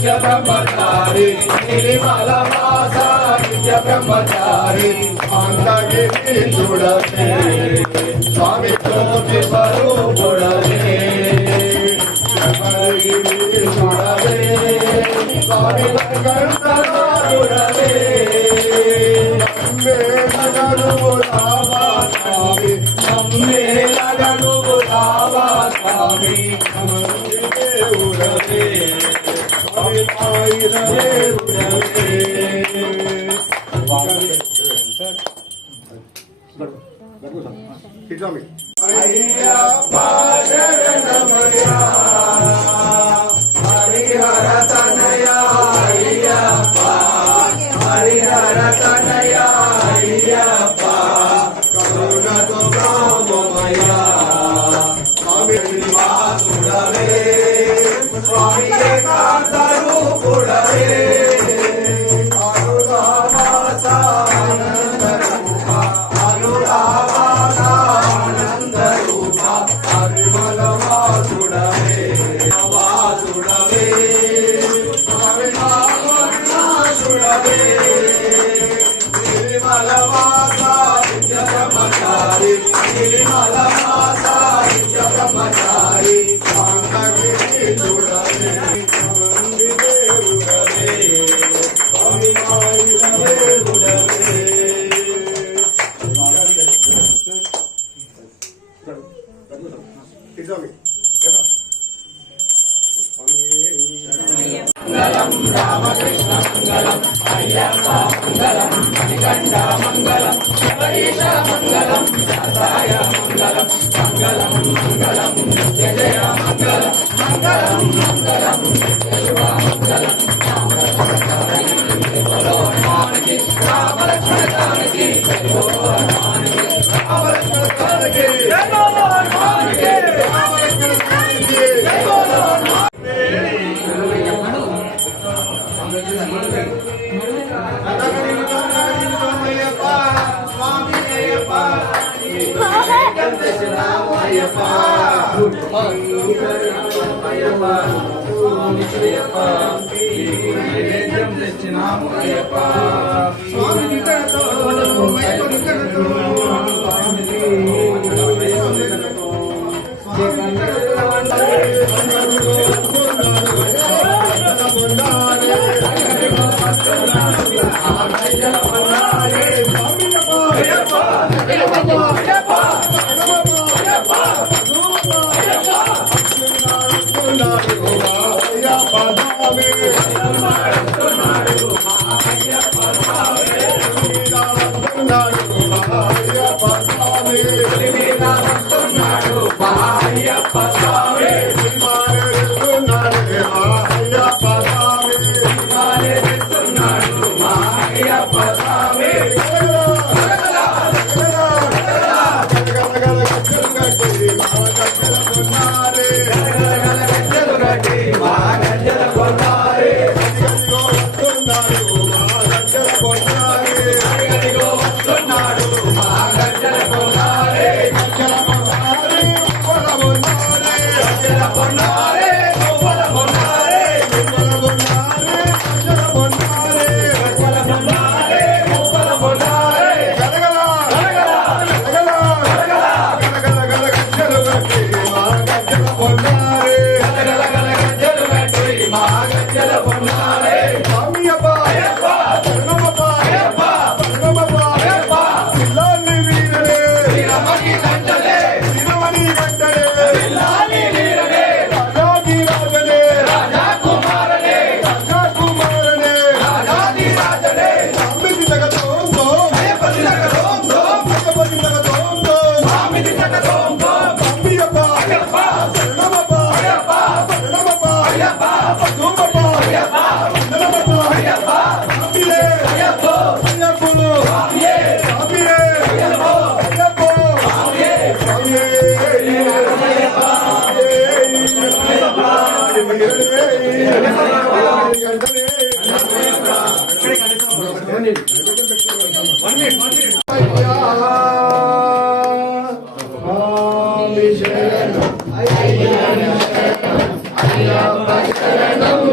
ब्रह्मचारी नीलिमलवासा नित्य ब्रह्मचारी अंतगिरी जुड़ते स्वामी ज्योति स्वरूपुड़े अंतगिरी जुड़ते स्वामी कंकणुड़े नम्मे लगनु बुलावा स्वामी नम्मे लगनु बुलावा स्वामी नम्मे उड़ते अय्यप्पा शरणमया हरिहर तनया अय्यप्पा हरिहर तनया अय्यप्पा करुणतु ब्रह्ममया स्वामी वासुदेवे स्वामी एकांत रूपुड़े अनुरावासा आनंद रूपा अनुरावासा आनंद रूपा हरिमल वासुदेवे वासुदेवे वासुदेवे नीलिमल वासा नित्य ब्रह्मचारी नीलिमल वासा नित्य ब्रह्मचारी अंतगिरी जुड़ते स्वामी मंगलम रामकृष्ण मंगलम अय्यप्पा मंगलम मणिकंठा मंगलम शबरीश मंगलम दासाय मंगलम मंगलम मंगलम जय जय मंगलम मंगलम मंगलम शिव मंगलम बोलो हनुमान की राम लक्ष्मण जानकी बोलो हनुमान की राम लक्ष्मण जानकी जय बोलो हनुमान की राम लक्ष्मण जानकी जय बोलो हनुमान स्वामी अय्यप्पा अय्यप्पा अय्यप्पा स्वामी अय्यप्पा अय्यप्पा स्वामी निकटतो निकटतो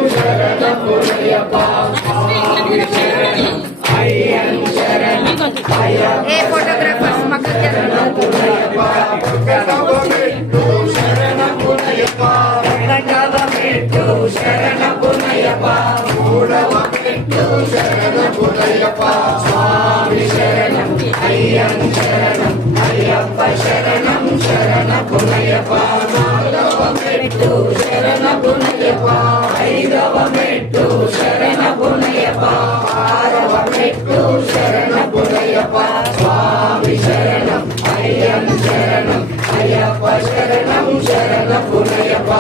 शरणं ఏ ఫోటోగ్రాఫర్స్ స్వామి శరణం అయ్యం శరణం అయ్యప్ప శరణం శరణ పునయ్యప్ప నాలుగవ మెట్టు శరణ పునయ్యప్ప ఐదవ మెట్టు శరణ పునయ్యప్ప ఆరవ మెట్టు శరణ పునయ్యప్ప స్వామి శరణం అయ్యం శరణం అయ్యప్ప శరణం శరణ పునయ్యప్ప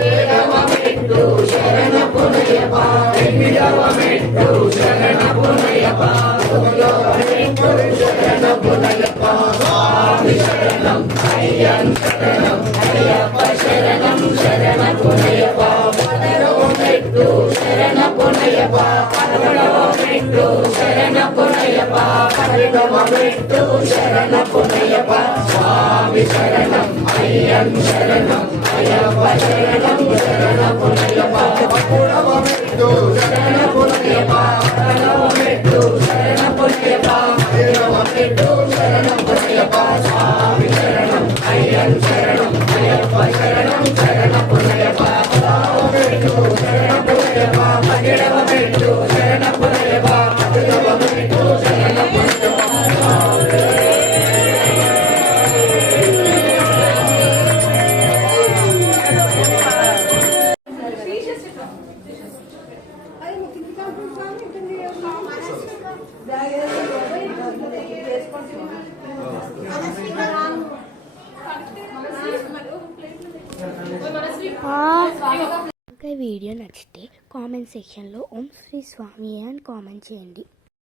ఏడవ మెట్టు శరణ పునయ్యప్ప ఎనిమిదవ మెట్టు శరణ పునయ్యప్ప తొమ్మిదవ మెట్టు శరణ పునయ్యప్ప స్వామి శరణం అయ్యం శరణం అయ్యప్ప శరణం శరణ పునయ్యప్ప పదవ మెట్టు శరణ పునయ్యప్ప పదకొండవ మెట్టు శరణ పునయ్యప్ప పన్నెండవ మెట్టు శరణ పునయ్యప్ప స్వామి శరణం అయ్యం శరణం అయ్యప్ప శరణం శరణ పునయ్యప్ప పదమూడవ మెట్టు శరణ పునయ్యప్ప పదవ మెట్టు శరణ పునయ్యప్ప పదిహేనవ మెట్టు శరణ పునయ్యప్ప స్వామి శరణం అయ్యం శరణం అయ్యప్ప శరణం శరణ పునయ్యప్ప పదవ మెట్టు శరణ పునయ్యప్ప పదిహేడవ మెట్టు శరణ పునయ్యప్ప పదవ మెట్టు శరణ పునయ్యప్ప వీడియో నచ్చితే కామెంట్ సెక్షన్లో ఓం శ్రీ స్వామి అని కామెంట్ చేయండి.